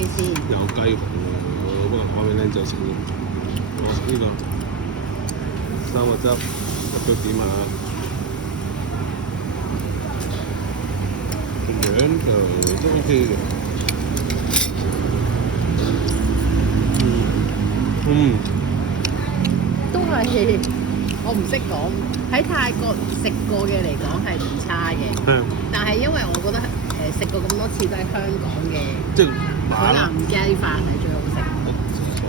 先。有雞紅喎，不過講俾靚仔食嘅。我食呢個三個汁，入到點啊？個樣就都 OK 嘅。都係我唔識講，喺泰國食過嘅嚟講係唔差嘅。但係因為我覺得食過咁多次都係香港嘅，即係海南雞飯係最好食。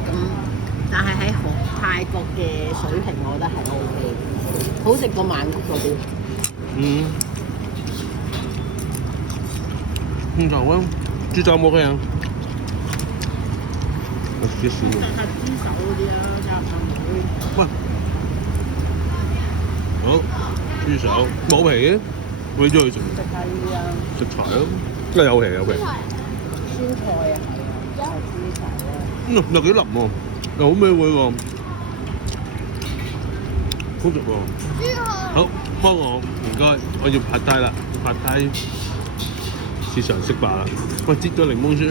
咁但係喺泰國嘅水平，我覺得係 OK， 好食過曼谷嗰啲。豬手啊，豬手 OK 啊。我自己試喎。食下豬手嗰啲啊，加唔會。喂，好豬手冇皮嘅，我哋中意食。食下呢啲啊。食柴咯，真係有皮有皮。酸菜啊，係啊，豬手啊。又幾腍喎，又好味喎，好食喎。好，幫我唔該，我要拍低啦，拍低市場色吧啦。我擠咗檸檬先。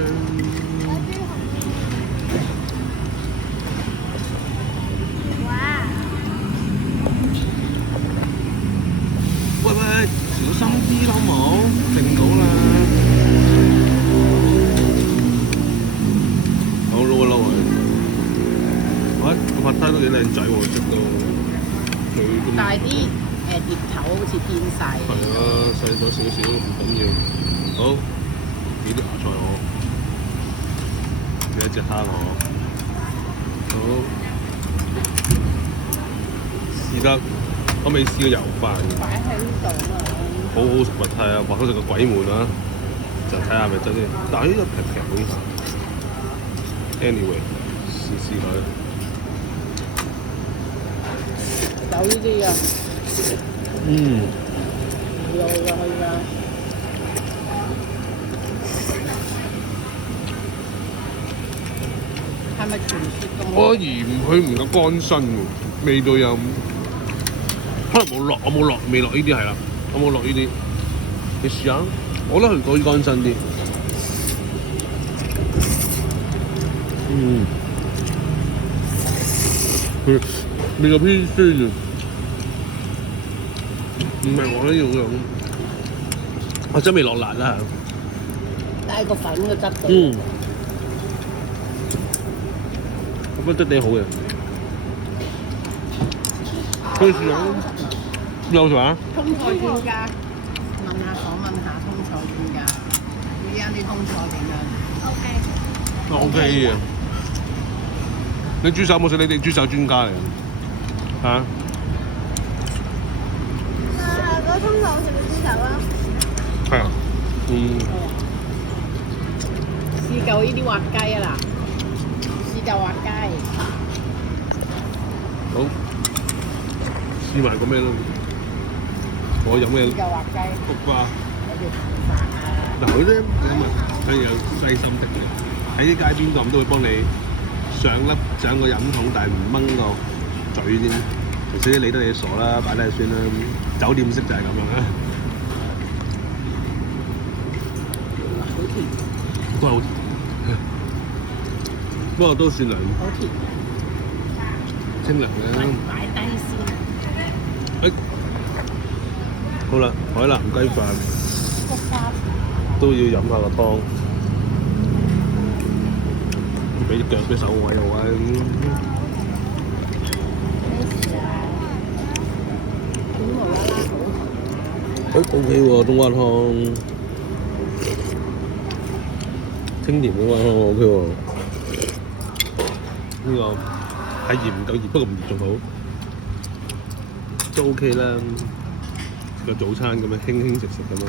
喂喂，小心啲啦，好冇？停到啦！好撈一撈佢。喂，個拍低都幾靚仔喎，食到佢咁。但係啲碟頭好似偏細。係啊，細咗少少唔緊要。好，俾啲芽菜我，俾一隻蝦我。好，試得。我未試過油飯，擺喺呢度啊！好好食物係啊，話好食個鬼門啊！就睇下係咪真先。但係呢個平平好食。Anyway， 試試佢。有呢啲啊。有㗎係㗎。係咪全雪咁？我嫌佢唔夠乾身喎，味道又可能冇落，我冇落，未落呢啲係啦，我冇落呢啲。你試下，我覺得佢可以乾身啲。佢味道偏酸啊，唔係我呢種樣。我真未落辣啦。但係個粉嘅質地。咁質地好嘅。跟住有啥？通菜專家，訪問下通菜專家，呢間啲通菜點樣 ？OK 嘅。你豬手冇食？你哋豬手專家嚟嘅嚇？嗰通常我食嘅豬手啦。係啊。試夠呢啲滑雞啊嗱，試夠滑雞。好。試埋個咩咯？我飲咩？試夠滑雞。木瓜。有條飯啊。嗱佢咧咁啊，佢有細心的嘅，喺啲街邊檔都會幫你上個飲筒，但係唔掹個嘴先。其實理得你傻啦，擺低算啦。酒店式就係咁樣啦。好甜。都係好甜。不過都算涼。好甜。清涼嘅。擺低先。好啦，海南雞飯都要飲下個湯，俾腳俾手位我啊！OK 喎，冬瓜湯，清甜冬瓜湯 OK 喎。呢個係鹽唔夠熱，不過唔熱仲好，都 OK 啦。個早餐咁樣輕輕食食咁樣。